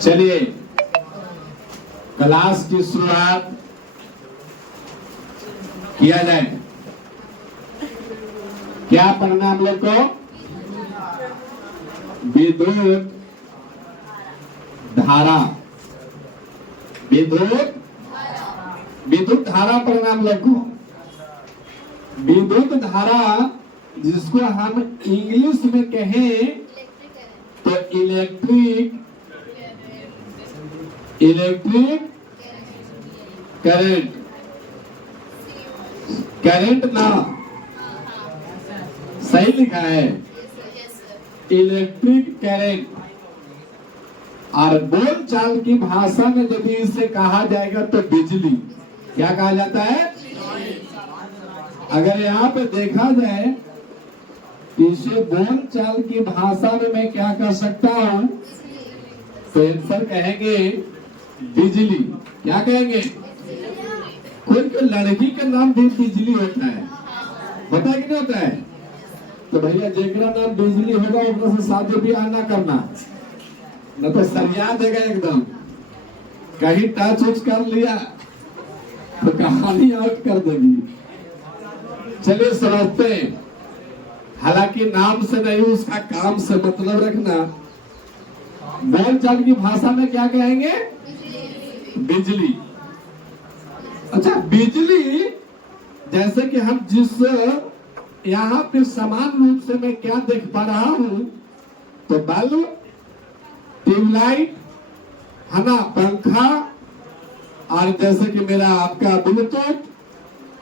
चलिए क्लास की शुरुआत किया जाए। क्या पढ़ना हम लोग को? विद्युत धारा। विद्युत धारा पढ़ना हम लोग को। विद्युत धारा जिसको हम इंग्लिश में कहें तो इलेक्ट्रिक करंट ना, सही लिखा है इलेक्ट्रिक करंट। और बोलचाल की भाषा में जब इसे कहा जाएगा तो बिजली। क्या कहा जाता है? अगर यहाँ पे देखा जाए इसे बोलचाल की भाषा में मैं क्या कर सकता हूँ तो आंसर कहेंगे बिजली। क्या कहेंगे? कोई लड़की का नाम भी बिजली होता है कि नहीं होता है? तो भैया जेकरा नाम बिजली होगा उनका से शादी ब्याह ना करना, न तो सरिया देगा एकदम। कहीं टच उच कर लिया तो कहानी आउट कर देगी। चलिए समझते हैं। हालांकि नाम से नहीं उसका काम से मतलब रखना। बोलचाल की भाषा में क्या कहेंगे? बिजली। अच्छा, बिजली जैसे कि हम जिस यहाँ पे समान रूप से मैं क्या देख पा रहा हूँ तो बल्ब, ट्यूबलाइट है ना, पंखा और जैसे कि मेरा आपका ब्लूटूथ,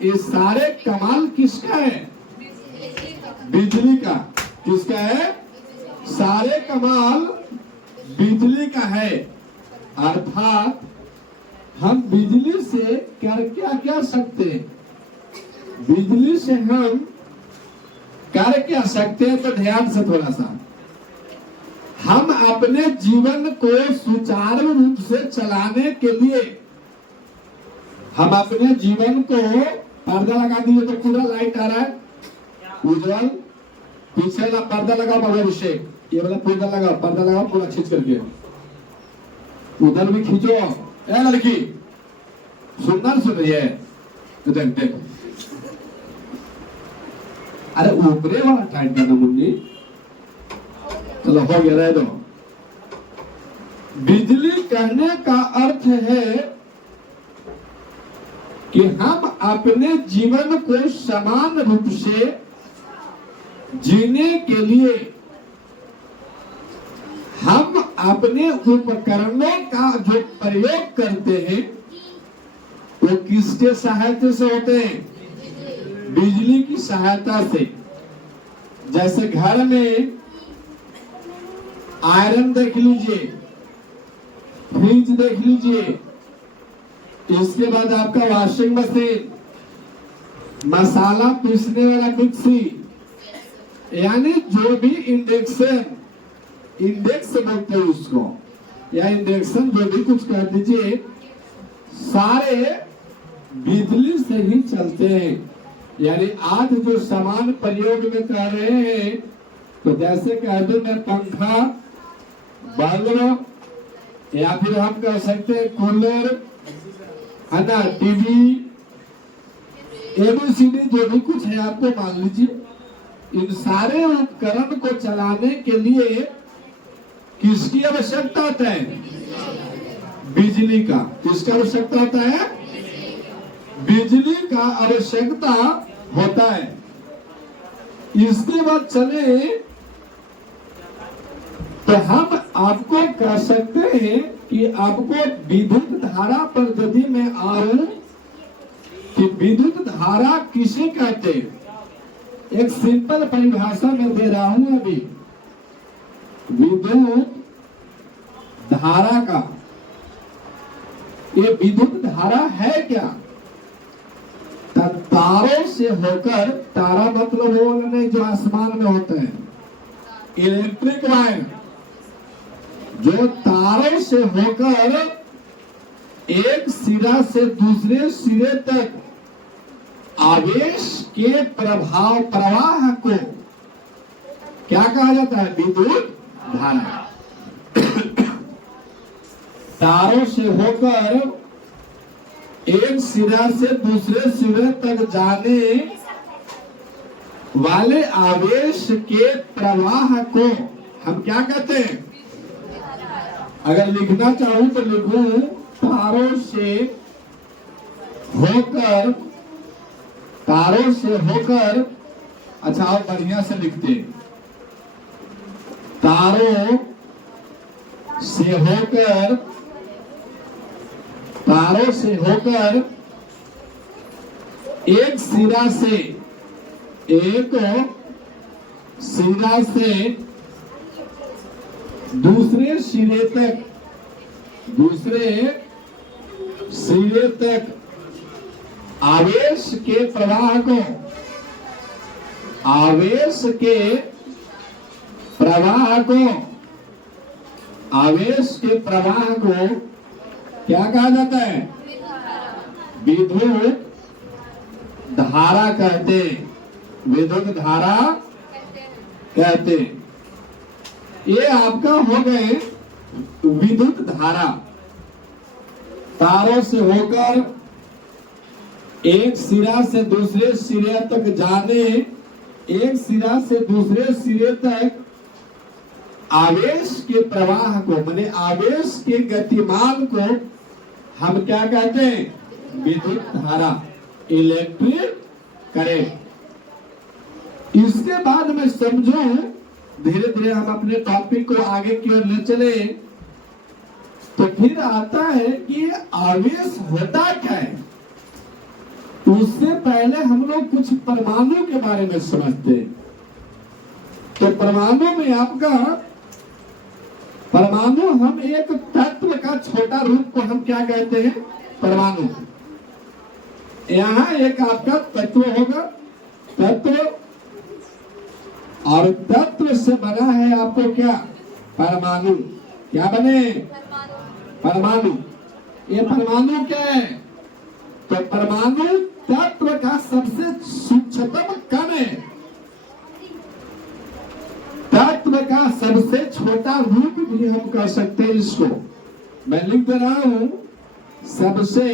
ये सारे कमाल किसका है? बिजली का। किसका है? सारे कमाल बिजली का है। अर्थात हम बिजली से क्या क्या सकते हैं? बिजली से हम कर क्या सकते हैं? तो ध्यान से थोड़ा सा, हम अपने जीवन को सुचारू रूप से चलाने के लिए हम अपने जीवन को, पर्दा लगा दिए तो पूरा लाइट आ रहा है उज्जवल, पीछे वाला पर्दा लगाओ बाबा अभिषेक, ये वाला पर्दा लगाओ पूरा खींच करके, उधर भी खींचो। ए लड़की सुनना सुन रही है तो देखो, अरे ऊपरे वाला टाइट करना मुन्नी। चलो हो गया, रह दो। बिजली कहने का अर्थ है कि हम अपने जीवन को समान रूप से जीने के लिए हम अपने उपकरणों का जो प्रयोग करते हैं वो किसके सहायता से होते हैं? बिजली की सहायता से। जैसे घर में आयरन देख लीजिए, फ्रिज देख लीजिए, इसके बाद आपका वॉशिंग मशीन, मसाला पीसने वाला मिक्सी, यानी जो भी इंडेक्स बोलते हैं उसको, या इंडक्शन जो भी कुछ कह दीजिए, सारे बिजली से ही चलते हैं। यानी आज जो सामान प्रयोग में कर रहे हैं तो जैसे कह दो मैं पंखा, बल्ब, या फिर हम कह सकते हैं कूलर है ना, टीवी, एबीसीडी जो भी कुछ है आपको मान लीजिए, इन सारे उपकरण को चलाने के लिए किसकी आवश्यकता होता है? बिजली का। किसका आवश्यकता होता है? बिजली का आवश्यकता होता है। इसके बाद चले तो हम आपको कह सकते हैं कि आपको विद्युत धारा पर यदि मैं आऊं कि विद्युत धारा किसे कहते हैं, एक सिंपल परिभाषा में दे रहा हूं अभी। विद्युत धारा का, ये विद्युत धारा है क्या? तारों से होकर, तारा मतलब वो नहीं जो आसमान में होता है, इलेक्ट्रिक वायर जो तारों से होकर एक सिरा से दूसरे सिरे तक आवेश के प्रवाह को क्या कहा जाता है? विद्युत धारा। तारों से होकर एक सिरा से दूसरे सिरे तक जाने वाले आवेश के प्रवाह को हम क्या कहते हैं? अगर लिखना चाहूं तो लिखूं तारों से होकर, तारों से होकर, अच्छा आप बढ़िया से लिखते, तारों से होकर, तारों से होकर एक सिरा से, एक सिरा से दूसरे सिरे तक, दूसरे सिरे तक आवेश के प्रवाह को, आवेश के प्रवाह को, आवेश के प्रवाह को क्या कहा जाता है? विद्युत धारा कहते, विद्युत धारा कहते। ये आपका हो गए विद्युत धारा। तारों से होकर एक सिरा से दूसरे सिरे तक जाने, एक सिरा से दूसरे सिरे तक आवेश के प्रवाह को, माने आवेश के गतिमान को हम क्या कहते हैं? विद्युत धारा, इलेक्ट्रिक करंट। इसके बाद में समझो, धीरे धीरे हम अपने टॉपिक को आगे की ओर ले चले, तो फिर आता है कि आवेश होता क्या है। उससे पहले हम लोग कुछ परमाणु के बारे में समझते हैं। तो परमाणु में आपका, परमाणु हम एक तत्व का छोटा रूप को हम क्या कहते हैं? परमाणु। यहाँ एक आपका तत्व होगा, तत्व, और तत्व से बना है आपको क्या? परमाणु। क्या बने? परमाणु। ये परमाणु क्या है? तो परमाणु तत्व का सबसे सूक्ष्मतम कण है, तत्व का सबसे छोटा रूप भी हम कह सकते हैं इसको। मैं लिख दे रहा हूं, सबसे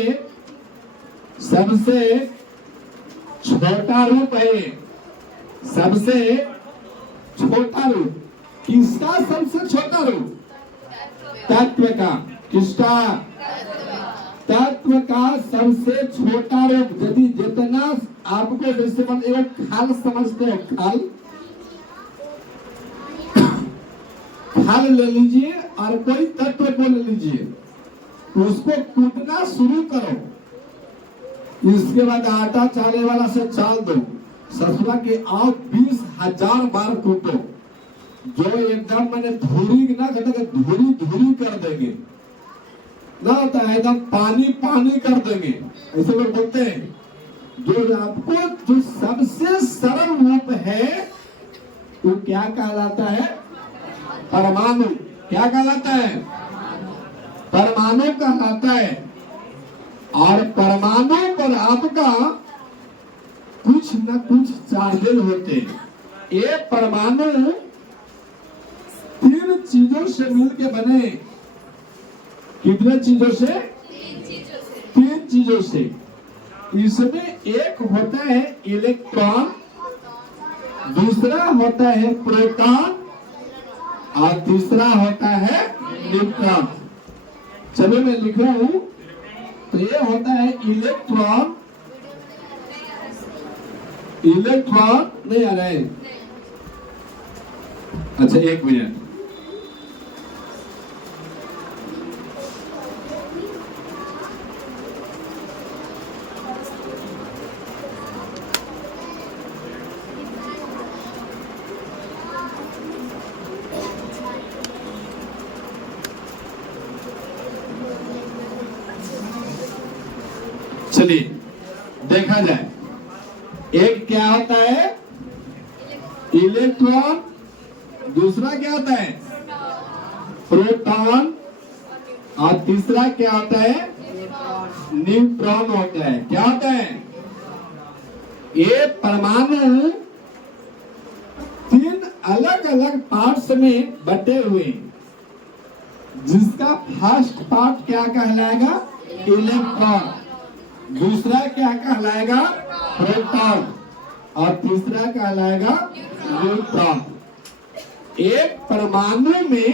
सबसे छोटा रूप है, सबसे छोटा रूप। किसका सबसे छोटा रूप? तत्व का। किसका? तत्व का सबसे छोटा रूप। यदि जितना आपको, जैसे एक खाल समझते हो, खाल, खाल ले लीजिए और कोई तत्व को ले लीजिए, उसको कूटना शुरू करो, इसके बाद आटा चाले वाला से चाल दो, ससुरा के आप 20,000 बार कूटो, जो एकदम मैंने धूरी ना घटे, धूरी धूरी कर देंगे ना, होता है एकदम पानी पानी कर देंगे, ऐसे लोग बोलते हैं। जो आपको जो सबसे सरल रूप है वो क्या कहलाता है? परमाणु। क्या कहलाता है? परमाणु कहलाता है। और परमाणु पर आपका कुछ न कुछ चार्जेज होते हैं। ये परमाणु 3 चीजों से मिलके बने। कितने चीजों से? 3 चीजों से। इसमें एक होता है इलेक्ट्रॉन, दूसरा होता है प्रोटॉन, और तीसरा होता है न्यूट्रॉन। चलो मैं लिख रहा हूं, तो ये होता है इलेक्ट्रॉन, इलेक्ट्रॉन नहीं आ रहा है, अच्छा 1 मिनट। चलिए देखा जाए, एक क्या होता है? इलेक्ट्रॉन, दूसरा क्या होता है? प्रोटॉन, और तीसरा क्या होता है? न्यूट्रॉन होता है। क्या होता है? ये परमाणु 3 अलग अलग पार्ट्स में बटे हुए हैं। जिसका फर्स्ट पार्ट क्या कहलाएगा? इलेक्ट्रॉन। दूसरा क्या कहलाएगा? प्रोटॉन। और तीसरा कहलाएगा न्यूट्रॉन। एक परमाणु में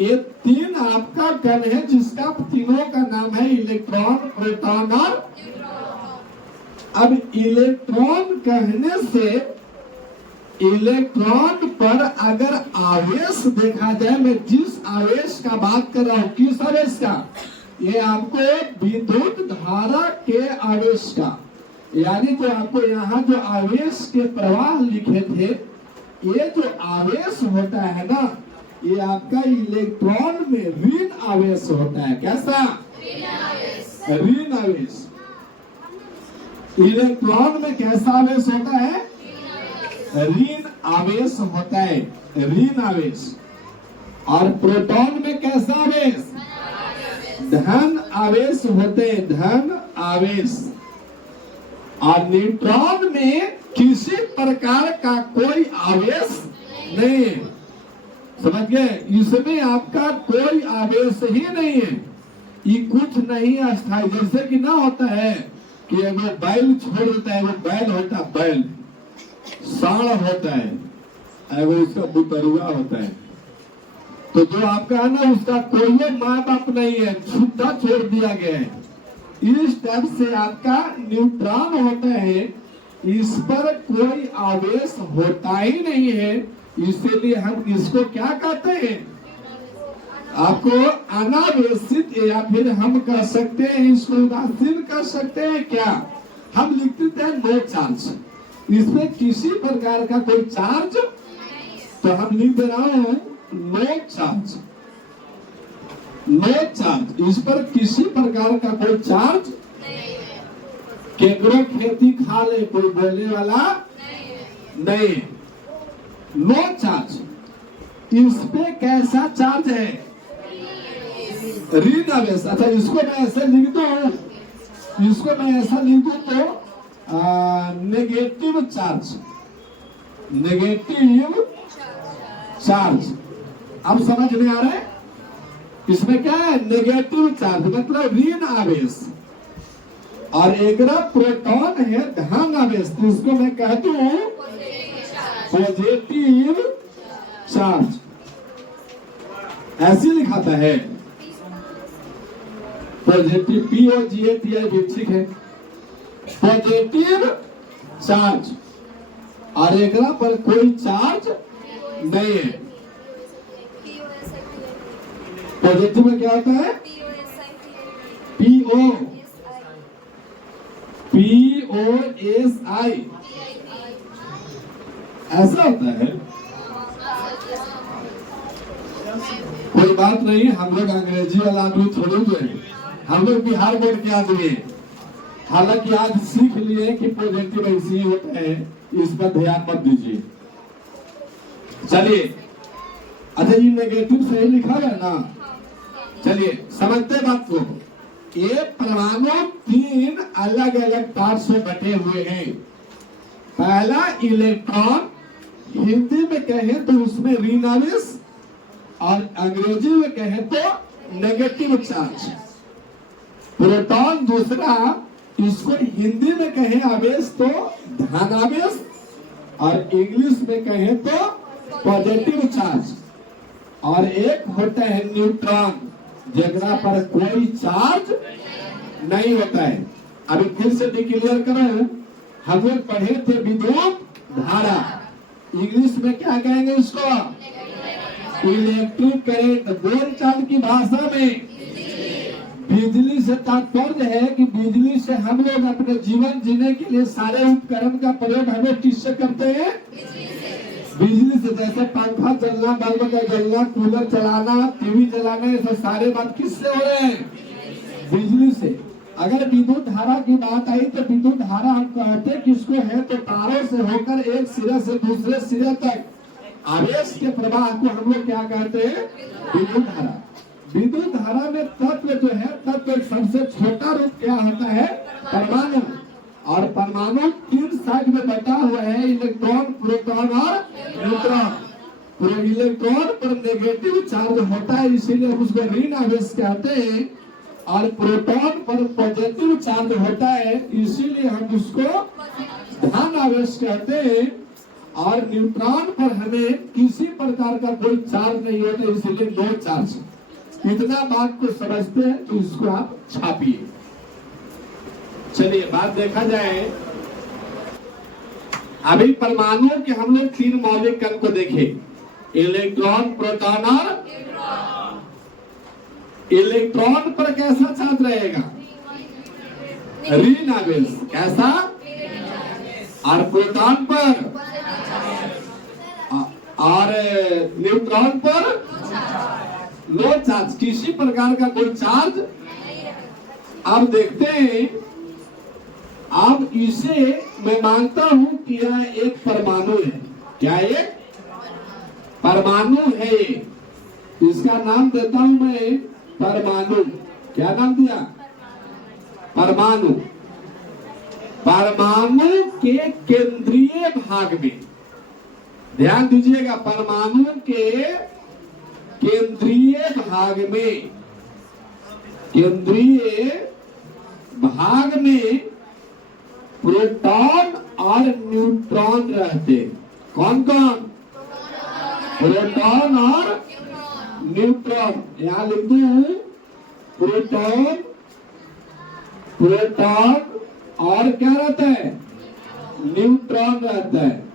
ये तीन आपका कण है जिसका तीनों का नाम है इलेक्ट्रॉन, प्रोटॉन और। अब इलेक्ट्रॉन कहने से इलेक्ट्रॉन पर अगर आवेश देखा जाए, मैं जिस आवेश का बात कर रहा हूं, किस आवेश का? ये आपको विद्युत धारा के आवेश का, यानी जो आपको यहाँ जो आवेश के प्रवाह लिखे थे, ये जो आवेश होता है ना, ये आपका इलेक्ट्रॉन में ऋण आवेश होता है। कैसा? ऋण आवेश। इलेक्ट्रॉन में कैसा आवेश होता है? ऋण आवेश होता है, ऋण आवेश। और प्रोटॉन में कैसा आवेश? धन आवेश होते हैं, धन आवेश। और न्यूट्रॉन में किसी प्रकार का कोई आवेश नहीं है। समझ गए? इसमें आपका कोई आवेश ही नहीं है। ये कुछ नहीं अस्थायी, जैसे कि ना होता है कि अगर बैल छोड़ देता है, वो बैल होता है, बैल साढ़ होता है, वो उसका बुतरुआ होता है। तो जो आपका है ना, उसका कोई माँ बाप नहीं है, छुट्टा छोड़ दिया गया है। इस टाइप से आपका न्यूट्रॉन होता है, इस पर कोई आवेश होता ही नहीं है, इसीलिए हम इसको क्या कहते हैं? आपको अनावेशित, या फिर हम कह सकते हैं इसको उदासीन कर सकते हैं। क्या हम लिखते हैं? No charge. इसमें किसी प्रकार का कोई चार्ज, तो हम लिख दे रहा हूं नो चार्ज, नो चार्ज। इस पर किसी प्रकार का कोई चार्ज केकरो खेती खा ले, कोई बोलने वाला नहीं, नो चार्ज। इस पे कैसा चार्ज है? ऋण आवेश। अच्छा, इसको मैं ऐसे लिख दूं, इसको मैं ऐसा लिख दूं तो नेगेटिव चार्ज, नेगेटिव चार्ज। अब समझ में आ रहा है? इसमें क्या है? नेगेटिव चार्ज मतलब ऋण आवेश। और एक प्रोटॉन है धन आवेश, तो इसको मैं कह दूं पॉजिटिव चार्ज। ऐसे लिखाता है पॉजिटिव, POZITIV, ठीक है, पॉजिटिव चार्ज। और एक पर कोई चार्ज नहीं है। पॉजिटिव में क्या होता है? POSI, ऐसा होता है। कोई बात नहीं, हम लोग अंग्रेजी वाला आदमी थोड़ी तो है, हम लोग बिहार बोर्ड के आदमी है। हालांकि आज सीख लिए कि पॉजिटिव ऐसे ही होता है, इस पर ध्यान मत दीजिए। चलिए, अच्छा ये नेगेटिव सही लिखा है ना? चलिए समझते बात को। ये परमाणु तीन अलग अलग पार्ट से बटे हुए हैं। पहला इलेक्ट्रॉन, हिंदी में कहें तो उसमें ऋण आवेश, और अंग्रेजी में कहें तो नेगेटिव चार्ज। प्रोटॉन दूसरा, इसको हिंदी में कहें आवेश तो धन आवेश, और इंग्लिश में कहें तो पॉजिटिव चार्ज। और एक होता है न्यूट्रॉन, जगह पर कोई चार्ज नहीं होता है। अभी फिर से डिक्लेयर करें, हम लोग पढ़े थे विद्युत धारा, इंग्लिश में क्या कहेंगे इसको? Electric current. बोलचाल की भाषा में बिजली से तात्पर्य है कि बिजली से हम लोग अपने जीवन जीने के लिए सारे उपकरण का प्रयोग हमें किससे करते हैं? बिजली से। जैसे पंखा चलना, बल्ब का जलना, कूलर चलाना, टीवी चलाना, ये सब सारे बात किससे हो रहे हैं? बिजली से। अगर विद्युत धारा की बात आई तो विद्युत धारा हम कहते हैं किसको है? तो तारों से होकर एक सिरे से दूसरे सिरे तक आवेश के प्रवाह को हम लोग क्या कहते हैं? विद्युत धारा। विद्युत धारा में तत्व जो है, तत्व सबसे छोटा रूप क्या होता है? परमाणु। और परमाणु तीन साइड में बटा हुआ है, इलेक्ट्रॉन, प्रोटॉन और न्यूट्रॉन। इलेक्ट्रॉन पर नेगेटिव चार्ज होता है, इसीलिए हम उसको ऋण आवेश कहते हैं। और प्रोटॉन पर पॉजिटिव चार्ज होता है, इसीलिए हम उसको धन आवेश कहते हैं। और न्यूट्रॉन पर हमें किसी प्रकार का कोई चार्ज नहीं होता, इसीलिए नो चार्ज। इतना बात को समझते हैं तो इसको आप छापिए। चलिए बात देखा जाए, अभी परमाणु के हम लोग 3 मौलिक कण को देखे, इलेक्ट्रॉन, प्रोटॉन और इलेक्ट्रॉन पर कैसा चार्ज रहेगा? ऋण आवेश। कैसा? और प्रोटॉन पर और न्यूट्रॉन पर नो चार्ज, किसी प्रकार का कोई चार्ज। अब देखते हैं, अब इसे मैं मानता हूं कि यह एक परमाणु है। क्या एक परमाणु है? इसका नाम देता हूं मैं परमाणु। क्या नाम दिया? परमाणु। परमाणु के केंद्रीय भाग में, ध्यान दीजिएगा, परमाणु के केंद्रीय भाग में, केंद्रीय भाग में प्रोटॉन और न्यूट्रॉन रहते। कौन कौन? प्रोटॉन और न्यूट्रॉन। यहां लिख दूं, प्रोटॉन, प्रोटॉन और क्या रहता है? न्यूट्रॉन रहता है।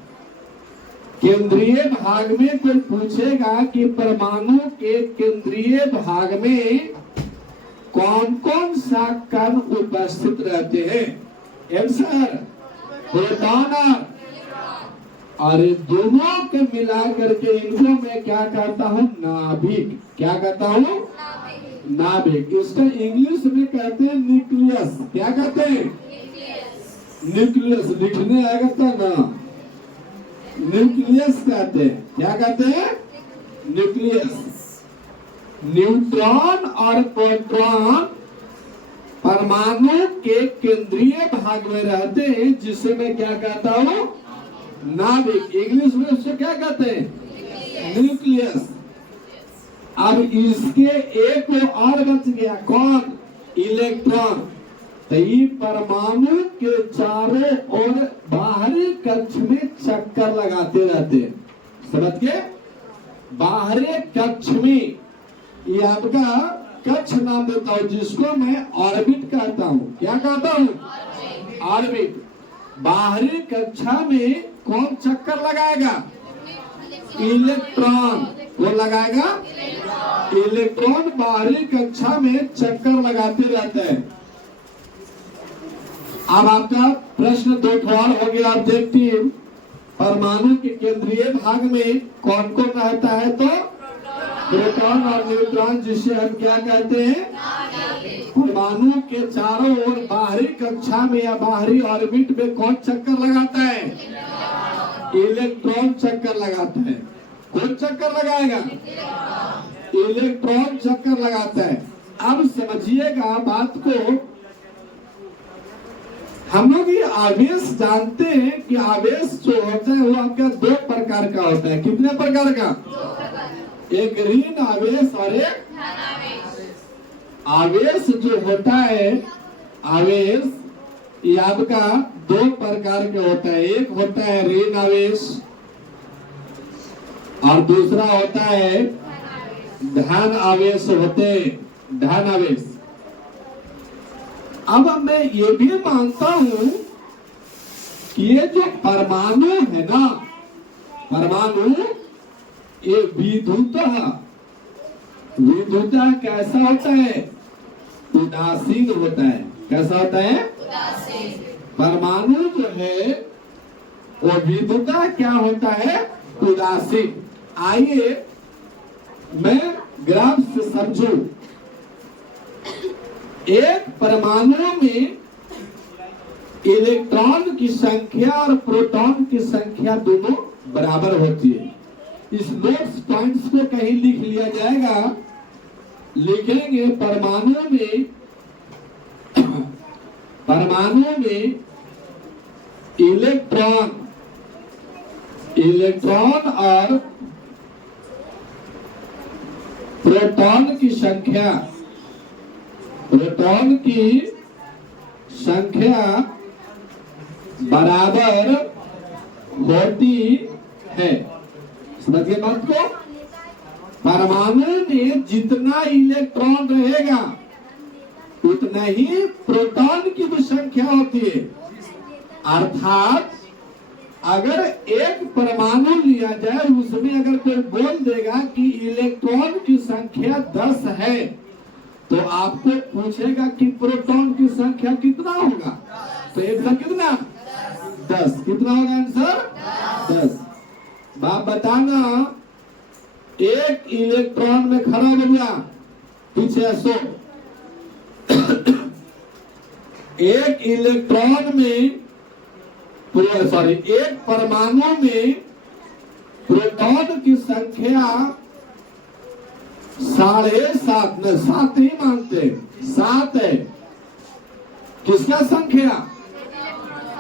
केंद्रीय भाग में कोई पूछेगा कि परमाणु के केंद्रीय भाग में कौन कौन सा कण उपस्थित रहते हैं? आंसर प्रोटॉन और दोनों के मिला करके इनको मैं क्या कहता हूं? नाभिक। क्या कहता हूं? नाभिक। इसका इंग्लिश में कहते हैं न्यूक्लियस। क्या कहते हैं? न्यूक्लियस। लिखने आएगा था ना, न्यूक्लियस कहते हैं। क्या कहते हैं? न्यूक्लियस। न्यूट्रॉन और प्रोटॉन परमाणु के केंद्रीय भाग में रहते हैं, जिसे मैं क्या कहता हूं? नाभिक। इंग्लिश में उससे क्या कहते हैं? न्यूक्लियस। अब इसके एक और बच गया, कौन? इलेक्ट्रॉन। तो ये परमाणु के चारों ओर बाहरी कक्ष में चक्कर लगाते रहते हैं। समझ के? बाहरी कक्ष में, ये आपका कक्ष नाम देता हूं, जिसको मैं ऑर्बिट कहता हूं। क्या कहता हूं? ऑर्बिट। बाहरी कक्षा में कौन चक्कर लगाएगा? इलेक्ट्रॉन। वो लगाएगा इलेक्ट्रॉन। बाहरी कक्षा में चक्कर लगाते रहते हैं। अब आपका प्रश्न 2 और हो गया। ऑब्जेक्टिव, परमाणु के केंद्रीय भाग में कौन कौन रहता है? तो प्रोटॉन और न्यूट्रॉन, जिसे हम क्या कहते हैं? परमाणु के चारों ओर बाहरी कक्षा में या बाहरी ऑर्बिट में कौन चक्कर लगाता है? इलेक्ट्रॉन चक्कर लगाता है। कौन चक्कर लगाएगा? इलेक्ट्रॉन चक्कर लगाता है। अब समझिएगा बात को, हम लोग ये आवेश जानते हैं कि आवेश जो होता है वो आपका 2 प्रकार का होता है। कितने प्रकार का? एक ऋण आवेश और एक आवेश जो होता है, आवेश ये आपका 2 प्रकार के होता है। एक होता है ऋण आवेश और दूसरा होता है धन आवेश होते हैं। धन आवेश। अब मैं ये भी मानता हूं कि ये जो परमाणु है ना, परमाणु ये विद्युतः कैसा होता है? उदासीन होता है। कैसा होता है? परमाणु जो है वो विद्युतः क्या होता है? उदासीन। आइए मैं ग्राफ से समझूं। एक परमाणु में इलेक्ट्रॉन की संख्या और प्रोटॉन की संख्या दोनों बराबर होती है। इस नोट्स पॉइंट्स को कहीं लिख लिया जाएगा। लिखेंगे परमाणु में इलेक्ट्रॉन और प्रोटॉन की संख्या, प्रोटॉन की संख्या बराबर होती है। समझिए बात को। परमाणु में जितना इलेक्ट्रॉन रहेगा उतना ही प्रोटॉन की भी संख्या होती है। अर्थात अगर एक परमाणु लिया जाए, उसमें अगर कोई बोल देगा कि इलेक्ट्रॉन की संख्या 10 है, तो आपको पूछेगा कि प्रोटॉन की संख्या कितना होगा, तो एक का कितना 10, कितना होगा आंसर 10। बाप बताना, एक इलेक्ट्रॉन में खड़ा हो गया पीछे 100, एक इलेक्ट्रॉन में एक परमाणु में प्रोटॉन की संख्या 7.5 में 7 ही मानते, 7 है। किसका संख्या?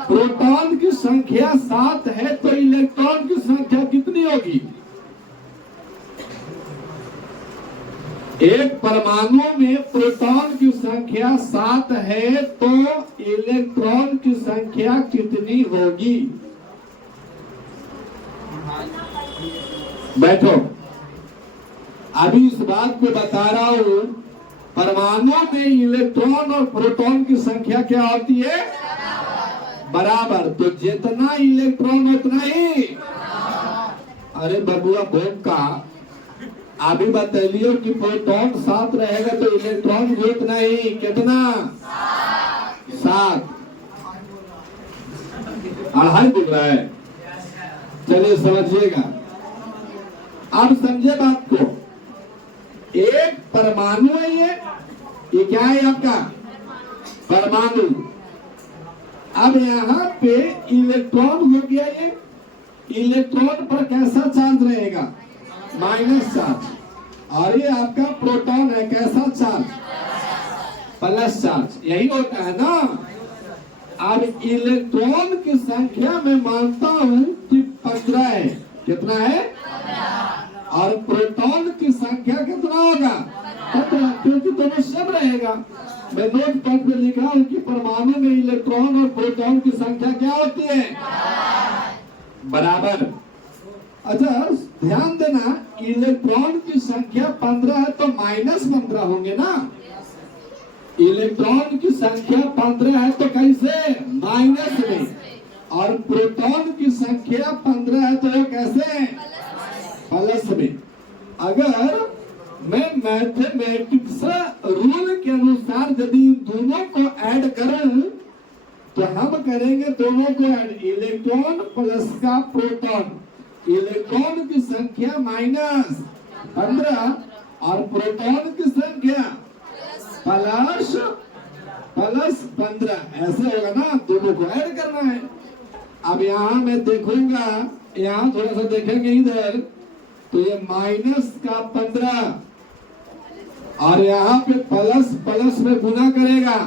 प्रोटॉन की संख्या 7 है, तो इलेक्ट्रॉन की संख्या कितनी होगी? एक परमाणु में प्रोटॉन की संख्या 7 है, तो इलेक्ट्रॉन की संख्या कितनी होगी? बैठो, अभी इस बात को बता रहा हूं। परमाणु में इलेक्ट्रॉन और प्रोटॉन की संख्या क्या होती है? बराबर। तो जितना इलेक्ट्रॉन उतना ही। अरे बबुआ भोग का अभी बतलियो कि प्रोटॉन 7 रहेगा तो इलेक्ट्रॉन भी उतना ही। कितना? 7। अढ़ाई बोल रहा है। चलिए समझिएगा, अब समझे बात को। एक परमाणु है, ये क्या है आपका? परमाणु। अब यहाँ पे इलेक्ट्रॉन हो गया। ये इलेक्ट्रॉन पर कैसा चार्ज रहेगा? Minus charge. और ये आपका प्रोटॉन है, कैसा चार्ज? Plus charge. यही होता है ना। अब इलेक्ट्रॉन की संख्या मैं मानता हूं कि 15 है। कितना है? और प्रोटॉन की संख्या कितना होगा? 15, क्योंकि दोनों सब रहेगा। मैं नोट पैड पे लिखा हूं कि परमाणु में इलेक्ट्रॉन और प्रोटॉन की संख्या क्या होती है? बराबर। अच्छा ध्यान देना, इलेक्ट्रॉन की संख्या 15 है तो -15 होंगे ना। इलेक्ट्रॉन की संख्या 15 है तो कैसे? माइनस में। और प्रोटॉन की संख्या 15 है तो कैसे? प्लस में। अगर मैं मैथमेटिक्स रूल के अनुसार यदि दोनों को ऐड करूं तो हम करेंगे दोनों को ऐड। इलेक्ट्रॉन प्लस का प्रोटॉन, इलेक्ट्रॉन की संख्या -15 और प्रोटॉन की संख्या प्लस 15, ऐसे होगा ना। दोनों को ऐड करना है। अब यहाँ मैं देखूंगा, यहाँ थोड़ा सा देखेंगे इधर, तो ये माइनस का 15 और यहाँ पे प्लस में गुना करेगा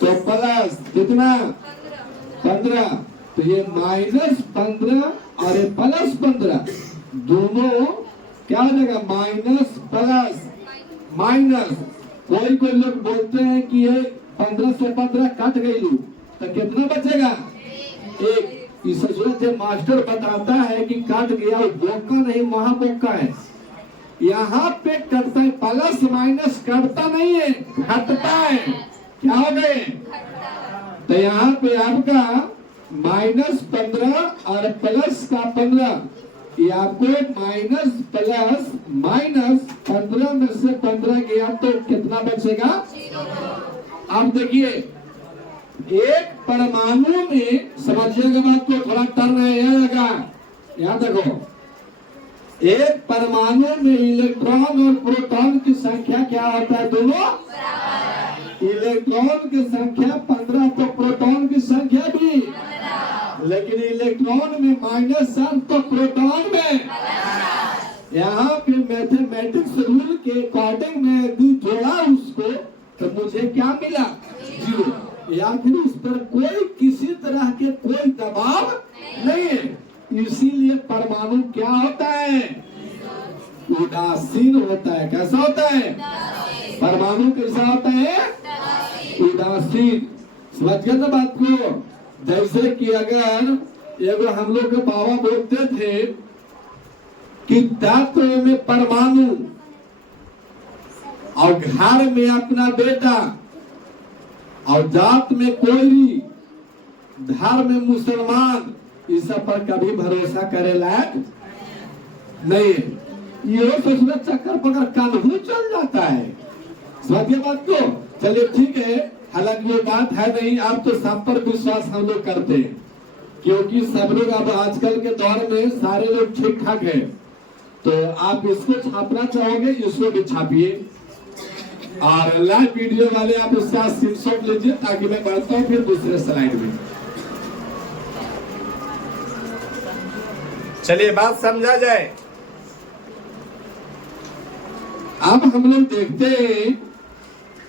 तो प्लस कितना? 15। तो ये -15 और ये +15 दोनों क्या हो जाएगा? Minus plus minus. कोई लोग बोलते हैं कि ये 15 से 15 कट गई तो कितना बचेगा? 1। इस सूरत से मास्टर बताता है कि कट गया, बोका नहीं महाबोका है। यहाँ पे कटता है, प्लस माइनस कटता नहीं है, घटता है। क्या हो गए? तो यहाँ पे आपका -15 और प्लस का 15, ये आपको माइनस प्लस -15 में से 15 गया तो कितना बचेगा? अब देखिए, एक परमाणु में, समझिएगा बात को, थोड़ा टर्न है यहाँ देखो। एक परमाणु में इलेक्ट्रॉन और प्रोटॉन की संख्या क्या होता है? दोनों इलेक्ट्रॉन की संख्या 15 तो प्रोटॉन की संख्या भी, लेकिन इलेक्ट्रॉन में -7 तो प्रोटॉन में। यहाँ पे मैथमेटिक्स रूल के अकॉर्डिंग में यदि जोड़ा उसको तो मुझे क्या मिला? 0। या फिर उस पर कोई किसी तरह के कोई दबाव नहीं है। इसीलिए परमाणु क्या होता है? उदासीन होता होता है। कैसा होता है? परमाणु कैसा होता है? उदासीन। समझ गए ना बात को? जैसे कि अगर एगो हम लोग के बाबा बोलते थे कि तत्व में परमाणु और घर में अपना बेटा और जात में कोई, धर्म में मुसलमान, इस सब पर कभी भरोसा करे लायक नहीं है। ये सोचना चक्कर पकड़ कानून चल जाता है। समझिए बात को? चलिए ठीक है, हालांकि ये बात है नहीं, आप तो सब पर विश्वास हम लोग करते हैं, क्योंकि सब लोग अब आजकल के दौर में सारे लोग ठीक ठाक है। तो आप इसको छापना चाहोगे, इसको भी छापिए, और लाइव वीडियो वाले आप इसका स्क्रीनशॉट लीजिए, ताकि मैं बढ़ता हूँ फिर दूसरे स्लाइड में। चलिए बात समझा जाए। अब हम लोग देखते हैं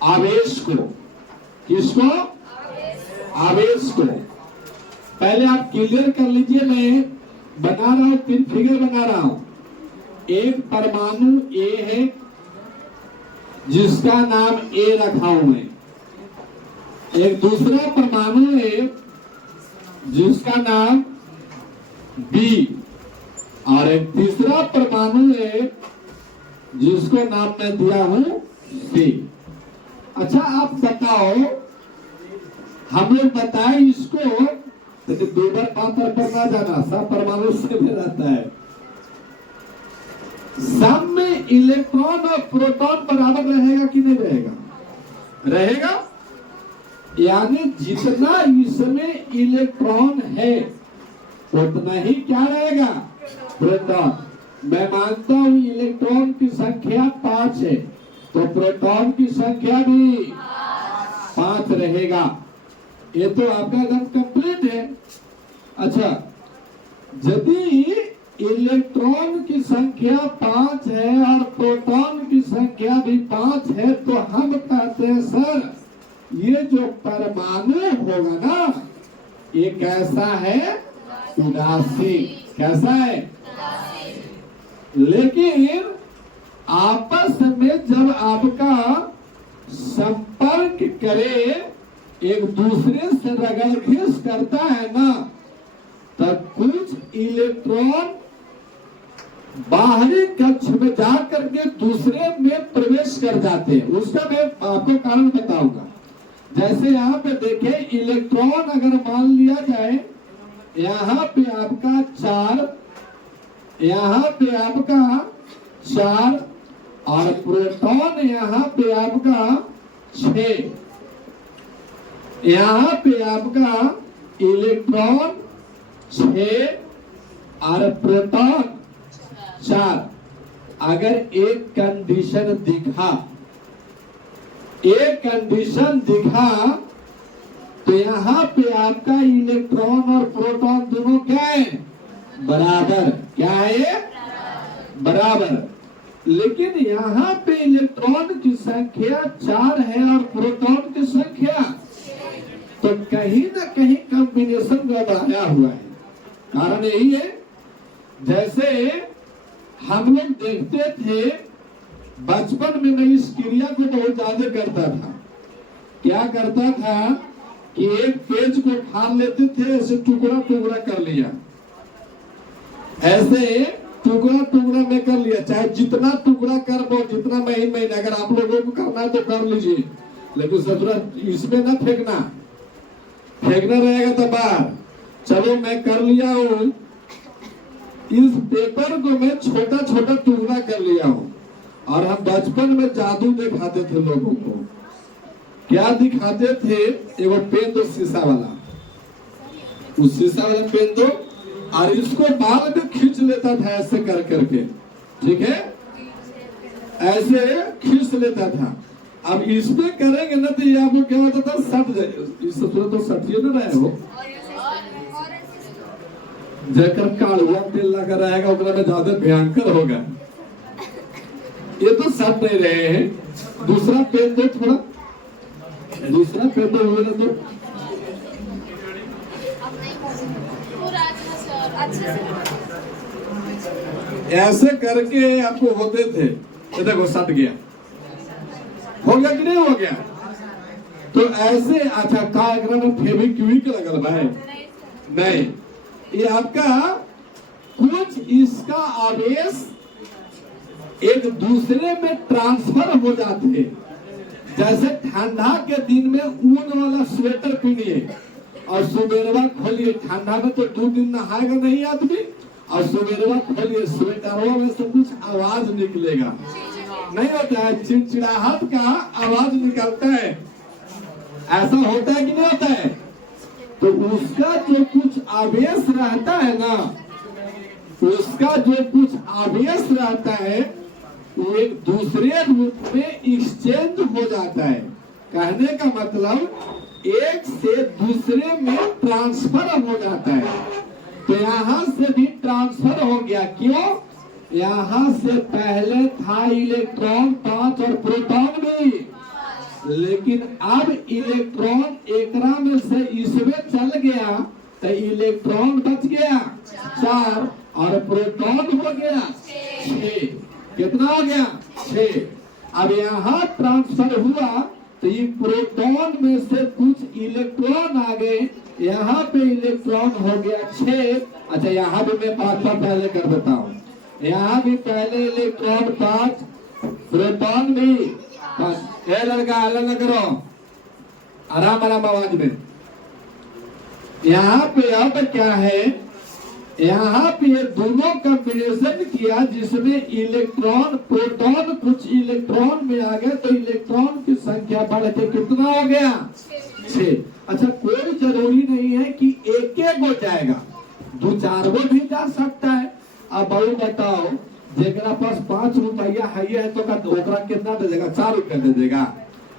आवेश को। किसको? आवेश को। पहले आप क्लियर कर लीजिए, मैं बना रहा हूं, 3 फिगर बना रहा हूं। एक परमाणु ए है जिसका नाम ए रखा हूं मैं। एक दूसरा परमाणु है जिसका नाम बी, और एक तीसरा परमाणु है जिसको नाम मैं दिया हूं सी। अच्छा आप बताओ, हम लोग बताए इसको, लेकिन 2 बार 5 पर ना जाना, सब परमाणु से में रहता है। सब में इलेक्ट्रॉन और प्रोटॉन बराबर रहेगा कि नहीं रहेगा? रहेगा। यानी जितना इसमें इलेक्ट्रॉन है उतना ही क्या रहेगा? प्रोटॉन। मैं मानता हूं इलेक्ट्रॉन की संख्या 5 है, तो प्रोटॉन की संख्या भी 5 रहेगा। ये तो आपका एकदम कंप्लीट है। अच्छा, यदि इलेक्ट्रॉन की संख्या 5 है और प्रोटॉन की संख्या भी 5 है, तो हम कहते हैं सर ये जो परमाणु होगा ना, ये कैसा है? उदासीन। कैसा है? लेकिन आपस में जब आपका संपर्क करे, एक दूसरे से रगड़ घिस करता है ना, तब कुछ इलेक्ट्रॉन बाहरी कक्ष में जाकर के दूसरे में प्रवेश कर जाते हैं। उसका मैं आपको कारण बताऊंगा। जैसे यहाँ पे देखें, इलेक्ट्रॉन अगर मान लिया जाए यहाँ पे आपका 4, यहाँ पे आपका 4, और प्रोटॉन यहाँ पे आपका 6, यहाँ पे आपका इलेक्ट्रॉन 6 और प्रोटॉन 4। अगर एक कंडीशन दिखा, तो यहाँ पे आपका इलेक्ट्रॉन और प्रोटॉन दोनों क्या है? बराबर। क्या है? बराबर। लेकिन यहाँ पे इलेक्ट्रॉन की संख्या 4 है और प्रोटॉन की संख्या, तो कहीं ना कहीं कॉम्बिनेशन गड़बड़ाया हुआ है। कारण यही है, जैसे हम लोग देखते थे बचपन में, मैं इस क्रिया को बहुत ज्यादा करता था। क्या करता था कि एक पेज को ठान लेते थे, ऐसे टुकड़ा टुकड़ा कर लिया, ऐसे टुकड़ा टुकड़ा में कर लिया, चाहे जितना टुकड़ा कर दो, जितना महीन महीन, अगर आप लोगों को करना है तो कर लीजिए, लेकिन ससुरा इसमें ना फेंकना रहेगा तो बाहर। चलो मैं कर लिया हूँ, इस पेपर को मैं छोटा छोटा टुकड़ा कर लिया हूँ। और हम बचपन में जादू दिखाते थे लोगों को। क्या दिखाते थे? एगो पेन दो शीशा वाला, उस शीशा वाला पेन दो, और इसको बाल में खींच लेता था ऐसे कर करके, ठीक है, ऐसे खींच लेता था। अब इसमें करेंगे ना तो ये आपको क्या होता था? सट जाए। इस तो सटिए ना रहे हो, जेकर कालुआ तेल लगा रहेगा उतना में ज्यादा भयंकर होगा। ये तो सट नहीं रहे हैं। दूसरा पेन दो, थोड़ा दूसरा पेन दो, हुए ना तो ऐसे करके आपको होते थे। ये देखो सट गया, हो गया कि नहीं हो गया? तो ऐसे अच्छा का में फेविक्विक लगल भाई नहीं, ये आपका कुछ इसका आवेश एक दूसरे में ट्रांसफर हो जाते हैं। जैसे ठंडा के दिन में ऊन वाला स्वेटर पहनिए और सुबेरवा खोलिए, ठंडा में तो 2 दिन नहाएगा नहीं आदमी, और सुबेरवा खोलिए स्वेटरों में से कुछ आवाज निकलेगा, नहीं होता है? चिड़चिड़ाहट का आवाज निकलता है, ऐसा होता है कि नहीं होता है? तो उसका जो कुछ आवेश रहता है ना, उसका जो कुछ आवेश रहता है वो एक दूसरे रूप में एक्सचेंज हो जाता है। कहने का मतलब एक से दूसरे में ट्रांसफर हो जाता है। तो यहाँ से भी ट्रांसफर हो गया, क्यों? यहाँ से पहले था इलेक्ट्रॉन 5 और प्रोटॉन भी, लेकिन अब इलेक्ट्रॉन एकरा में से इसमें चल गया तो इलेक्ट्रॉन बच गया 4 और प्रोटॉन हो गया 6। कितना हो गया? 6। अब यहाँ ट्रांसफर हुआ तो ये प्रोटॉन में से कुछ इलेक्ट्रॉन आ गए, यहाँ पे इलेक्ट्रॉन हो गया 6। अच्छा यहाँ भी मैं 5 पहले कर देता हूँ, यहाँ भी पहले इलेक्ट्रॉन 5, प्रोटॉन भी 5। ये लड़का अलग न करो, आराम आराम आवाज में। यहाँ पे अब क्या है, यहाँ पे दोनों कॉम्बिनेशन किया जिसमें इलेक्ट्रॉन प्रोटॉन कुछ इलेक्ट्रॉन में आ गए तो इलेक्ट्रॉन की संख्या बढ़ के कितना हो गया? 6। अच्छा कोई जरूरी नहीं है कि एक गो जाएगा, 2-4 गो भी जा सकता है। अब बहु बताओ, जेकरा पास 5 रुपया है तो ओकरा कितना दे देगा? 4 रुपया दे देगा।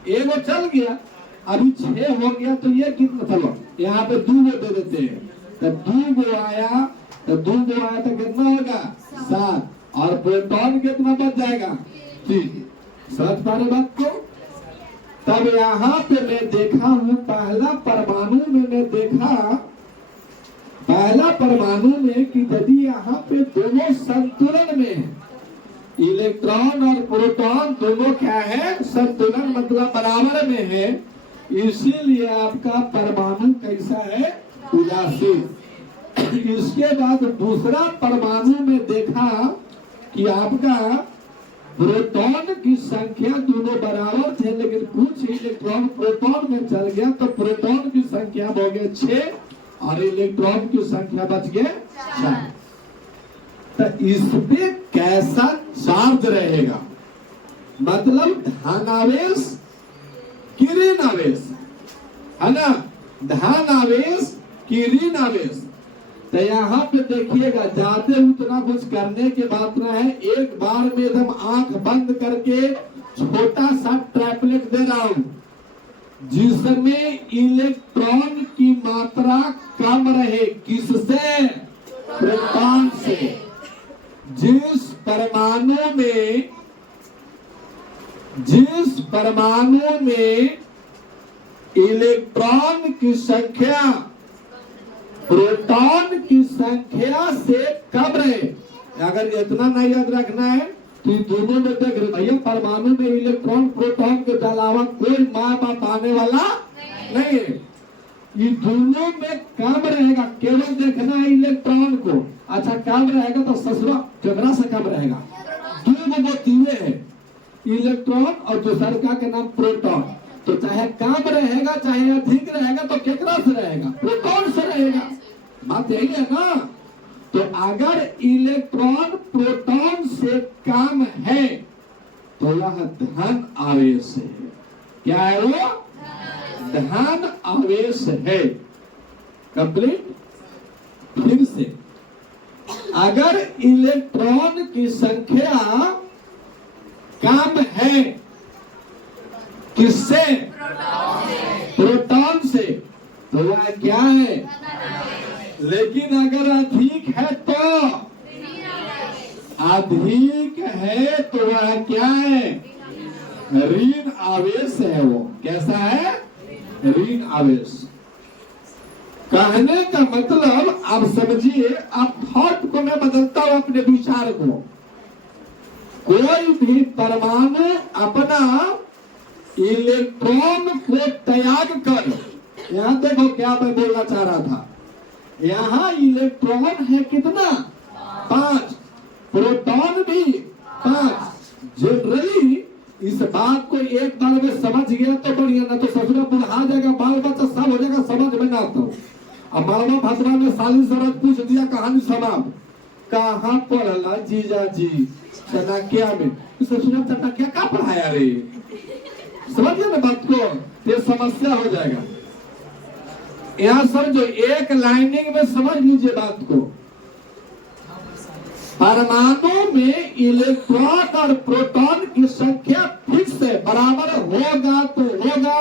एगो चल गया, अभी 6 हो गया तो ये कितना, चलो यहाँ पे 2 गो दे देते हैं, तो 2 गो आया तो 2 गो आया तो कितना होगा? 7। और प्रोटॉन कितना बच जाएगा? 3। समझ पा रहे बात को? तब यहाँ पे मैं देखा हूँ पहला परमाणु में, मैं देखा पहला परमाणु में कि यदि यहाँ पे दोनों संतुलन में है, इलेक्ट्रॉन और प्रोटॉन दोनों क्या है? संतुलन, मतलब बराबर में है, इसीलिए आपका परमाणु कैसा है? उदासीन। इसके बाद दूसरा परमाणु में देखा कि आपका प्रोटॉन की संख्या दोनों बराबर थे, लेकिन कुछ इलेक्ट्रॉन प्रोटॉन में चल गया तो प्रोटॉन की संख्या हो गई 6 और इलेक्ट्रॉन की संख्या बच गए 4। तो इसमें कैसा चार्ज रहेगा? मतलब धनावेश कि ऋण आवेश, है ना? धन आवेश कि ऋण आवेश। तो यहाँ पे देखिएगा, जाते उतना कुछ करने की बात ना है, एक बार में एकदम आंख बंद करके छोटा सा ट्रैपलेट दे रहा हूं जिसमें इलेक्ट्रॉन की मात्रा कम रहे। किससे? प्रोटॉन से। जिस परमाणु में इलेक्ट्रॉन की संख्या प्रोटॉन की संख्या से कम रहे, अगर इतना नहीं याद रखना है तो दोनों में देख रहे भैया, परमाणु में इलेक्ट्रॉन प्रोटॉन के अलावा कोई माँ बाप आने वाला नहीं है, ये दोनों में कम रहेगा। केवल देखना है इलेक्ट्रॉन को। अच्छा कम रहेगा तो ससुरा केकरा से कम रहेगा? 2 वो तीनों है, इलेक्ट्रॉन और दूसरा का नाम प्रोटॉन। तो चाहे कम रहेगा चाहे अधिक रहेगा तो केकरा से रहेगा? प्रोटॉन से रहेगा। बात यही है ना? तो अगर इलेक्ट्रॉन प्रोटॉन से कम है तो यह धन आवेश है। क्या है वो? धन आवेश है। कंप्लीट। फिर से, अगर इलेक्ट्रॉन की संख्या कम है किससे? प्रोटॉन से, तो वह क्या है? लेकिन अगर अधिक है तो वह क्या है? ऋण आवेश है। वो कैसा है? ऋण आवेश। कहने का मतलब आप समझिए, आप थॉट को मैं बदलता हूं, अपने विचार को। कोई भी परमाणु अपना इलेक्ट्रॉन को त्याग कर, यहां देखो क्या मैं बोलना चाह रहा था, यहां इलेक्ट्रॉन है कितना 5, प्रोटॉन भी 5। जनरली इस बात को एक बार में समझ गया तो बढ़िया, ना तो ससुरा बुढ़ा जाएगा, बाल बच्चा सब हो जाएगा, समझ में ना आता। अब मालवा भद्रा में साली सरत पूछ दिया, कहानी समाप्त। कहाँ पढ़ला जीजा जी चनाक्या में, ससुरा चनाक्या क्या पढ़ाया रे, समझिए ना बात को, ये समस्या हो जाएगा। यहाँ समझो, एक लाइनिंग में समझ लीजिए बात को। परमाणु में इलेक्ट्रॉन और प्रोटॉन की संख्या फिक्स है, बराबर होगा तो होगा,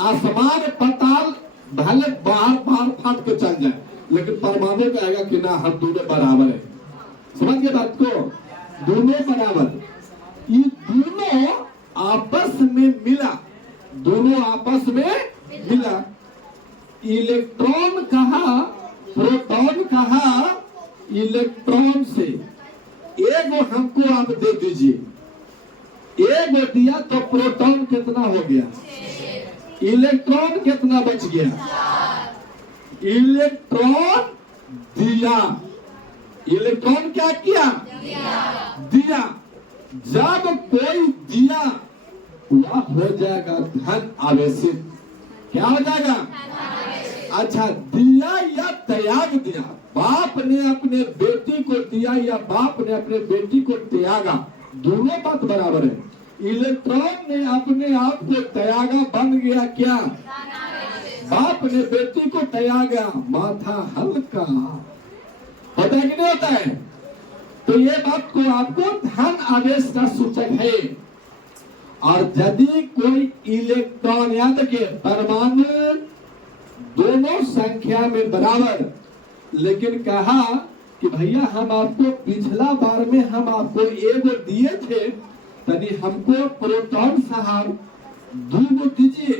आसमान पताल भले बाहर बाहर फाट के चल जाए, लेकिन परमाणु कहेगा कि ना हम दोनों बराबर है। समझ गए बात को, दोनों बराबर। ये दोनों आपस में मिला, दोनों आपस में मिला, इलेक्ट्रॉन कहा प्रोटॉन कहा इलेक्ट्रॉन से। एगो हमको आप दे दीजिए, एगो दिया तो प्रोटॉन कितना हो गया, इलेक्ट्रॉन कितना बच गया, इलेक्ट्रॉन दिया, इलेक्ट्रॉन क्या किया, दिया। जब कोई दिया वह हो जाएगा धन आवेशित, क्या हो जाएगा, अच्छा दिया या त्याग दिया, बाप ने अपने बेटी को दिया या बाप ने अपने बेटी को त्यागा, दोनों बात बराबर है। इलेक्ट्रॉन ने अपने आप को त्यागा, बन गया क्या, बाप ने बेटी को त्यागा, माथा हल्का होता है कि नहीं होता है। तो ये बात को आपको धन आवेश का सूचक है। और यदि कोई इलेक्ट्रॉन, याद रखिए परमाणु दोनों संख्या में बराबर, लेकिन कहा कि भैया हम आपको पिछला बार में हम आपको एगो दिए थे, तनी हमको प्रोटॉन साहब 2 दीजिए।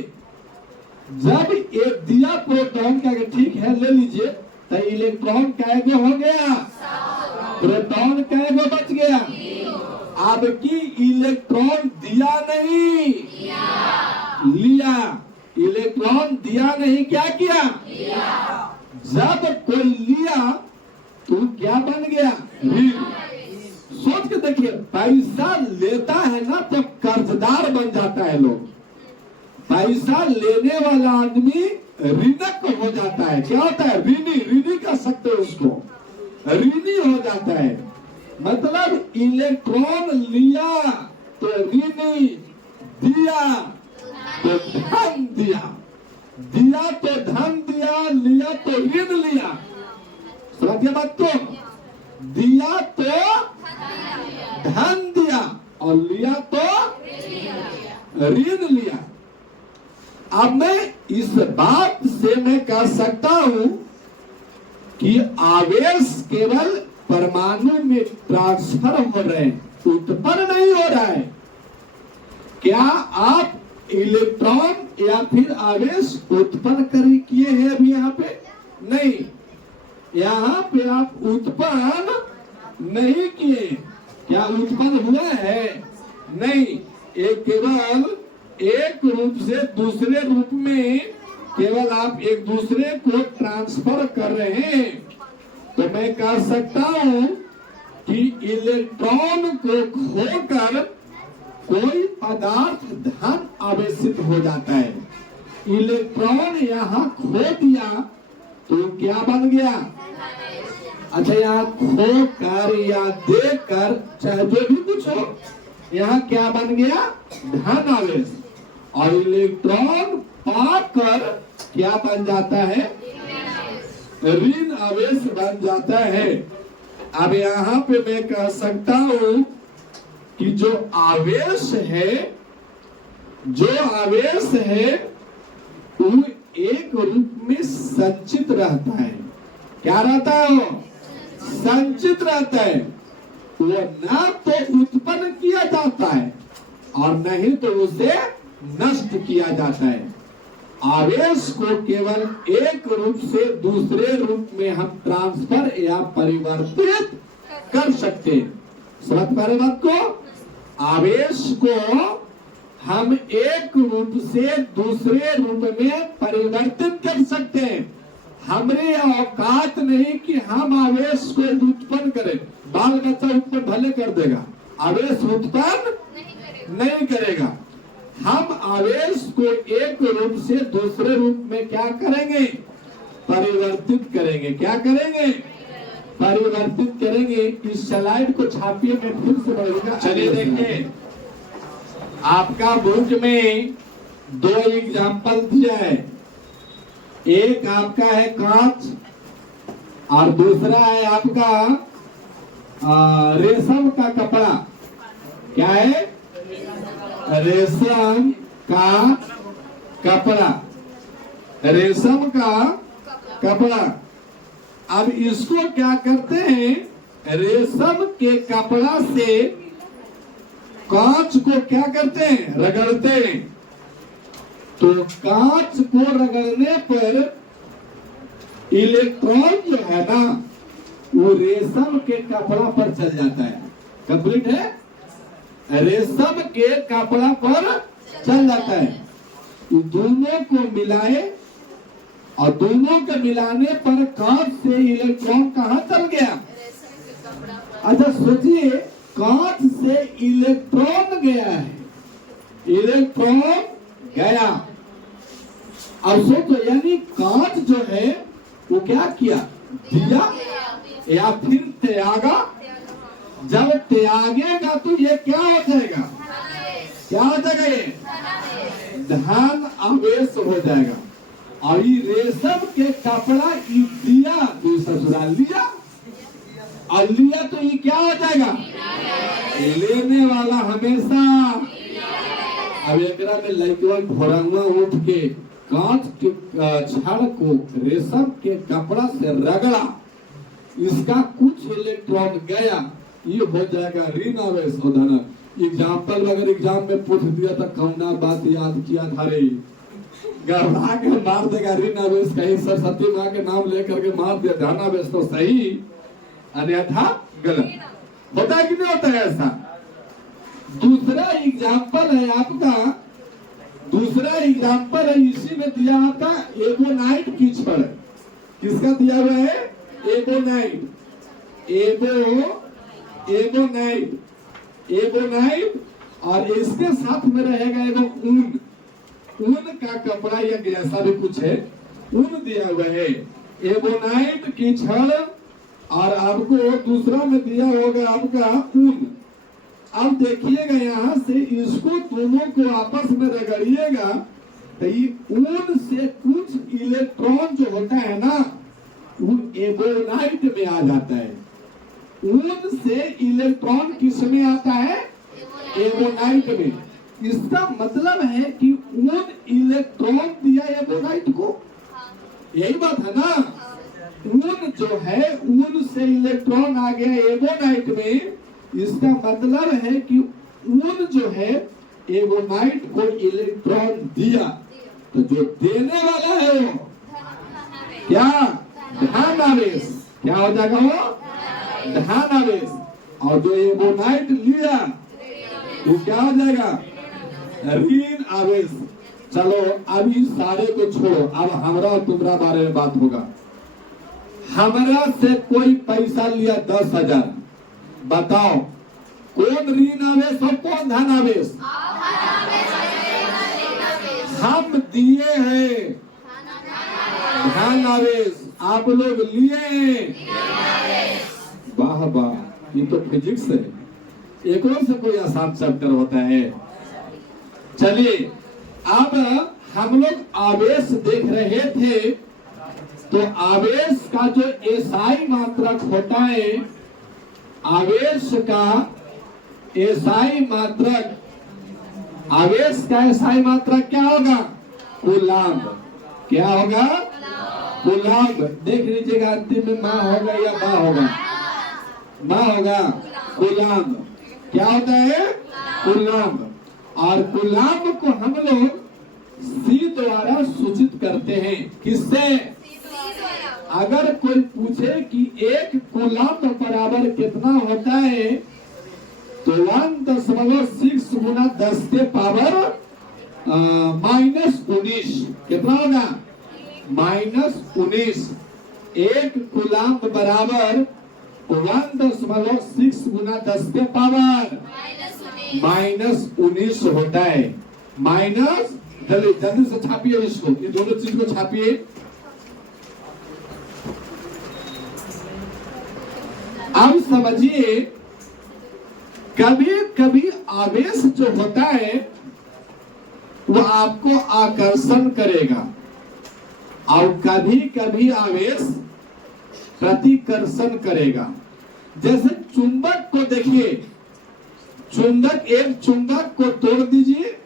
जब एक दिया प्रोटॉन का, ठीक है ले लीजिए, तो इलेक्ट्रॉन कैगो हो गया, प्रोटॉन कैगो बच गया। अब की इलेक्ट्रॉन दिया नहीं लिया, इलेक्ट्रॉन दिया नहीं, क्या किया, जब कोई लिया तो क्या बन गया, ऋण। सोच के देखिए, पैसा लेता है ना तो कर्जदार बन जाता है लोग, पैसा लेने वाला आदमी ऋणक हो जाता है, क्या होता है, ऋणी, ऋणी कह सकते हो उसको, ऋणी हो जाता है। मतलब इलेक्ट्रॉन लिया तो ऋणी, दिया तो धन दिया, दिया तो धन दिया, लिया तो ऋण लिया। समझिए बात को, दिया तो धन दिया और लिया तो ऋण लिया। अब मैं इस बात से मैं कह सकता हूं कि आवेश केवल परमाणु में ट्रांसफर हो रहे हैं, उत्पन्न नहीं हो रहा है। क्या आप इलेक्ट्रॉन या फिर आवेश उत्पन्न किए हैं अभी यहाँ पे, नहीं, यहाँ पे आप उत्पन्न नहीं किए। क्या उत्पन्न हुआ है, नहीं, एक केवल एक रूप से दूसरे रूप में केवल आप एक दूसरे को ट्रांसफर कर रहे हैं। तो मैं कह सकता हूं कि इलेक्ट्रॉन को खोकर कोई पदार्थ धन आवेशित हो जाता है। इलेक्ट्रॉन यहाँ खो दिया तो क्या बन गया, अच्छा यहाँ खो कर या दे कर, चाहे जो भी कुछ हो, यहाँ क्या बन गया, धन आवेश। और इलेक्ट्रॉन पाकर क्या बन जाता है, ऋण आवेश बन जाता है। अब यहाँ पे मैं कह सकता हूं कि जो आवेश है वो एक रूप में संचित रहता है। क्या रहता है, वो संचित रहता है। वो ना तो उत्पन्न किया जाता है और नहीं तो उसे नष्ट किया जाता है। आवेश को केवल एक रूप से दूसरे रूप में हम ट्रांसफर या परिवर्तित कर सकते हैं। समझ पा रहे बात को? आवेश को हम एक रूप से दूसरे रूप में परिवर्तित कर सकते हैं। हमरे औकात नहीं कि हम आवेश को उत्पन्न करें। बाल बच्चा उत्पन्न भले कर देगा, आवेश उत्पन्न नहीं करेगा। हम आवेश को एक रूप से दूसरे रूप में क्या करेंगे? परिवर्तित करेंगे। क्या करेंगे? परिवर्तित करेंगे। इस स्लाइड को छापिए में फिर से बढ़ेगा। चलिए देखिए, आपका बुक में 2 एग्जाम्पल दिया है। एक आपका है कांच और दूसरा है आपका रेशम का कपड़ा। क्या है? रेशम का कपड़ा। रेशम का कपड़ा। अब इसको क्या करते हैं? रेशम के कपड़ा से कांच को क्या करते हैं? रगड़ते हैं। तो कांच को रगड़ने पर इलेक्ट्रॉन जो है ना, वो रेशम के कपड़ा पर चल जाता है। कंप्लीट है? रेशम के कपड़ा पर चल जाता है। दोनों को मिलाए और दोनों के मिलाने पर कांच से इलेक्ट्रॉन कहां चल गया? अच्छा सोचिए, कांच से इलेक्ट्रॉन गया है। इलेक्ट्रॉन गया। अब सोचो, यानी कांच जो है वो क्या किया? दिया या फिर त्यागा? जब त्यागेगा तो ये क्या हो जाएगा? क्या हो जाएगा? ये धन आवेश हो जाएगा। और ये रेशम के कपड़ा दिया तो ससुराल लिया, और लिया तो ये क्या हो जाएगा? लेने वाला हमेशा। अब एकरा में लड़कियों घोरंगा उठ के कांच के छड़ को रेशम के कपड़ा से रगड़ा, इसका कुछ इलेक्ट्रॉन गया, ये हो जाएगा ऋण आवेश हो धन। एग्जाम्पल अगर एग्जाम में पूछ दिया तो कौना बात याद किया था रे, गढ़ा के मार देगा ऋण आवेश। कहीं सरस्वती माँ के नाम लेकर के मार दिया धन आवेश तो सही, अन्यथा गलत। होता है कि नहीं होता है ऐसा? दूसरा एग्जाम्पल है आपका, दूसरा एग्जाम्पल है इसी में दिया आपका एबोनाइट की छड़। किसका दिया हुआ है? एबोनाइट। एबोनाइट। एबोनाइट और इसके साथ में रहेगा एगो ऊन। ऊन का कपड़ा या ऐसा भी कुछ है, ऊन दिया हुआ है। एबोनाइट की छड़ और आपको दूसरा में दिया होगा आपका ऊन। अब देखिएगा यहाँ से इसको दोनों को आपस में रगड़िएगा तो ये ऊन से कुछ इलेक्ट्रॉन जो होता है ना, वो एबोनाइट में आ जाता है। ऊन से इलेक्ट्रॉन किस में आता है? एबोनाइट में। इसका मतलब है कि ऊन इलेक्ट्रॉन दिया एबोनाइट को। यही बात है ना? ऊन जो है, ऊन से इलेक्ट्रॉन आ गया एबोनाइट में। इसका मतलब है कि ऊन जो है एबोनाइट को इलेक्ट्रॉन दिया, तो जो देने वाला है वो क्या? धन आवेश। क्या हो जाएगा? वो धन आवेश। और जो एबोनाइट लिया वो क्या हो जाएगा? ऋण आवेश। चलो अब इस सारे को छोड़ो, अब हमरा और तुम्हारा बारे में बात होगा। हमरा से कोई पैसा लिया 10,000, बताओ कौन ऋण आवेश और कौन धन आवेश? हम दिए हैं धन आवेश, आप लोग लिए हैं। वाह वाह, ये तो फिजिक्स है, एक से कोई आसान चैप्टर होता है। चलिए अब हम लोग आवेश देख रहे थे, तो आवेश का जो एसआई मात्रक होता है, आवेश का एसआई मात्रक, आवेश का एसआई मात्रक क्या होगा? कूलाम्ब। क्या होगा? कूलाम्ब। देख लीजिएगा अंतिम में माँ होगा या बा होगा? माँ होगा। कूलाम्ब। क्या होता है? कूलाम्ब। और कूलाम्ब को हम लोग सी द्वारा सूचित करते हैं। किससे? अगर कोई पूछे कि एक कूलाम्ब बराबर कितना होता है, तो 1.6 गुना 10 के पावर -19 कितना होगा? -19। एक कूलाम बराबर 1.6 गुना 10 के पावर -19 होता है। माइनस, जल्दी जल्दी से छापिए इसको, ये दोनों चीज को छापिए। अब समझिए, कभी कभी आवेश जो होता है वो आपको आकर्षण करेगा और कभी कभी आवेश प्रतिकर्षण करेगा। जैसे चुंबक को देखिए, चुंबक, एक चुंबक को तोड़ दीजिए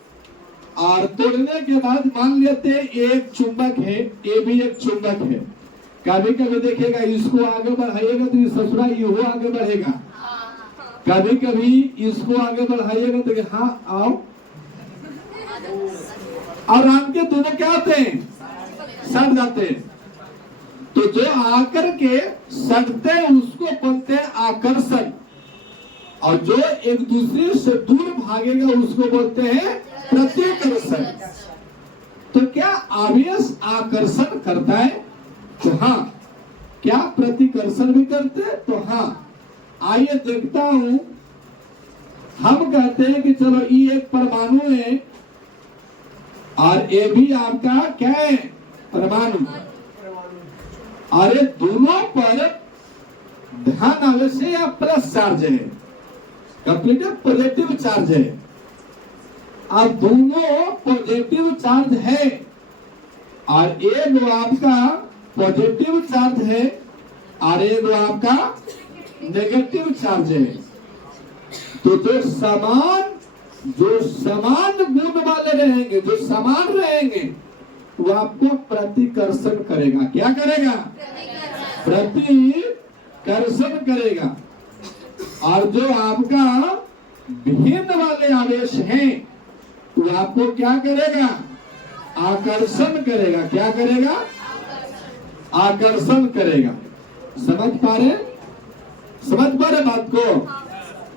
और तोड़ने के बाद मान लेते हैं एक चुंबक है, ये भी एक चुंबक है। कभी कभी देखिएगा इसको आगे बढ़ाइएगा तो ये ससुरा ये आगे बढ़ेगा, कभी कभी इसको आगे बढ़ाइएगा तो हाँ आओ, और आपके दोनों क्या होते हैं? सट जाते हैं। तो जो आकर के सटते हैं उसको बोलते हैं आकर्षण, और जो एक दूसरे से दूर भागेगा उसको बोलते हैं प्रतिकर्षण। तो क्या आवेश आकर्षण करता है? तो हाँ। क्या प्रतिकर्षण भी करते हैं? तो हाँ। आइए देखता हूं, हम कहते हैं कि चलो ये एक परमाणु है और ये भी आपका क्या है? परमाणु। अरे दोनों पर धन आवेश या प्लस चार्ज है, कंप्लीट पॉजिटिव चार्ज है। अब दोनों पॉजिटिव चार्ज है और एक आपका पॉजिटिव चार्ज है और एक आपका नेगेटिव चार्ज है। तो जो समान गुण वाले रहेंगे, जो समान रहेंगे, वो आपको प्रतिकर्षण करेगा। क्या करेगा? प्रतिकर्षण करेगा। और जो आपका भिन्न वाले आवेश हैं वो आपको क्या करेगा? आकर्षण करेगा। क्या करेगा? आकर्षण करेगा। समझ पा रहे बात को?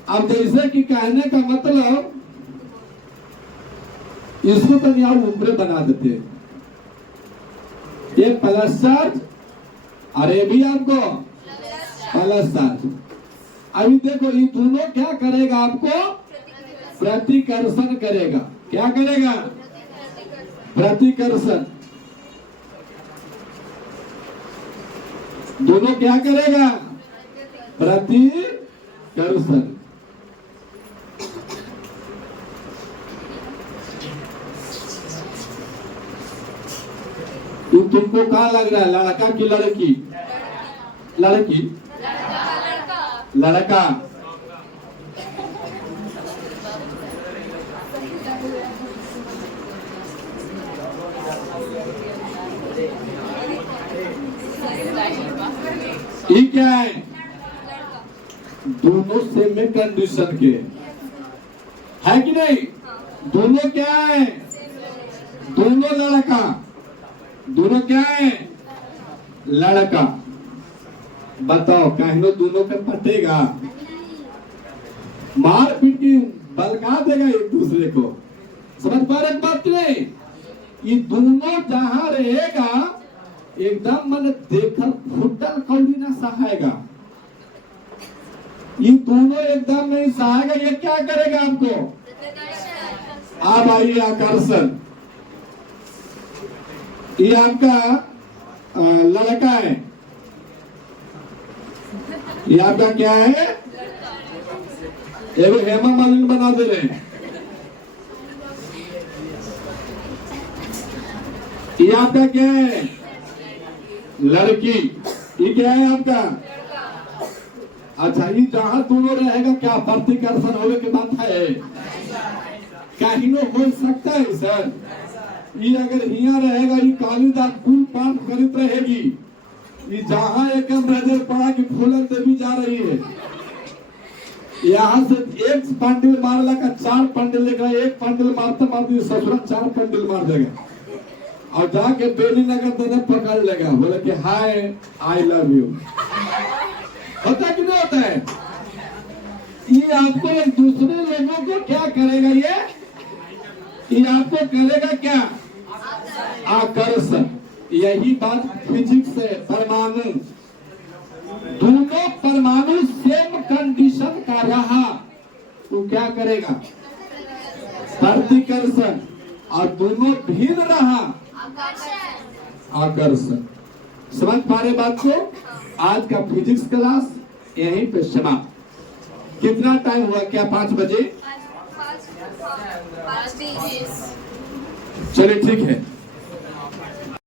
अब जैसे कि कहने का मतलब, इसको तो यहाँ उम्र बना देते, ये प्लस चार्ज और ये भी आपको प्लस चार्ज। अभी देखो ये दोनों क्या करेगा? आपको प्रतिकर्षण करेगा। क्या करेगा? प्रतिकर्षण। दोनों क्या करेगा? प्रतिकर्षण। तुमको क्या लग रहा है, लड़का की लड़की? लड़की। लड़का। ये क्या है? दोनों सेम कंडीशन के है कि नहीं? दोनों क्या है? दोनों लड़का। दोनों क्या है? लड़का। बताओ कहनो दोनों पे पटेगा? मार पीट की बलका देगा एक दूसरे को। समझ पा रहे बात नहीं? ये दोनों जहां रहेगा एकदम मन देखल फुटल कौड़ी ना सहायगा। ये दोनों एकदम नहीं सहायगा। ये क्या करेगा आपको? अब आइए आकर्षण। ये आपका लड़का है, ये आपका क्या है? एवं हेमा मालिनी बना दे रहे हैं। ये आपका क्या है? लड़की। ये क्या है आपका? अच्छा, ये जहां दोनों रहेगा क्या प्रतिकर्षण होने की बात है? कहीं हो सकता है सर? ये अगर यहाँ रहेगा, ये कालीदास फूल पान करित रहेगी। ये जहां एक नजर पड़ा कि फूलन देवी जा रही है, यहाँ से एक पंडिल मारला का 4 पंडिल लेकर, एक पंडिल मारते मारते ससुरा 4 पंडिल मार देगा और जाके बेली नगर देने पकड़ लेगा, बोले कि हाय आई लव यू। होता कि नहीं होता है? ये आपको एक दूसरे लोगों को क्या करेगा? ये आपको करेगा क्या? आकर्षण। यही बात फिजिक्स है। परमाणु, दोनों परमाणु सेम कंडीशन का रहा तो क्या करेगा? प्रतिकर्षण। और दोनों भिन्न रहा, आकर्षण। समझ पा रहे बात को? आज का फिजिक्स क्लास यहीं पे समाप्त। कितना टाइम हुआ? क्या 5 बजे? चलिए ठीक है।